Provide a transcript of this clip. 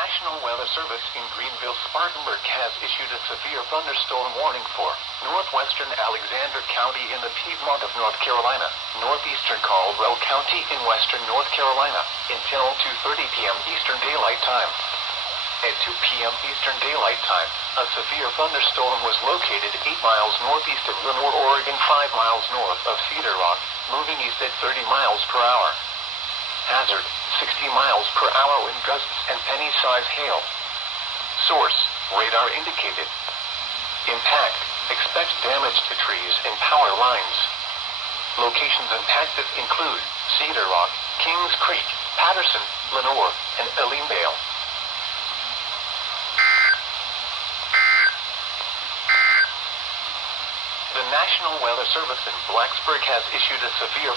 National Weather Service in Greenville-Spartanburg has issued a severe thunderstorm warning for northwestern Alexander County in the Piedmont of North Carolina, northeastern Caldwell County in western North Carolina, until 2:30 p.m. Eastern Daylight Time. At 2 p.m. Eastern Daylight Time, a severe thunderstorm was located 8 miles northeast of Lenore, Oregon, 5 miles north of Cedar Rock, moving east at 30 miles per hour. Hazard, 60 miles per hour wind gusts and penny-size hail. Source, radar indicated. Impact, expect damage to trees and power lines. Locations impacted include Cedar Rock, Kings Creek, Patterson, Lenore, and Ellendale. The National Weather Service in Blacksburg has issued a severe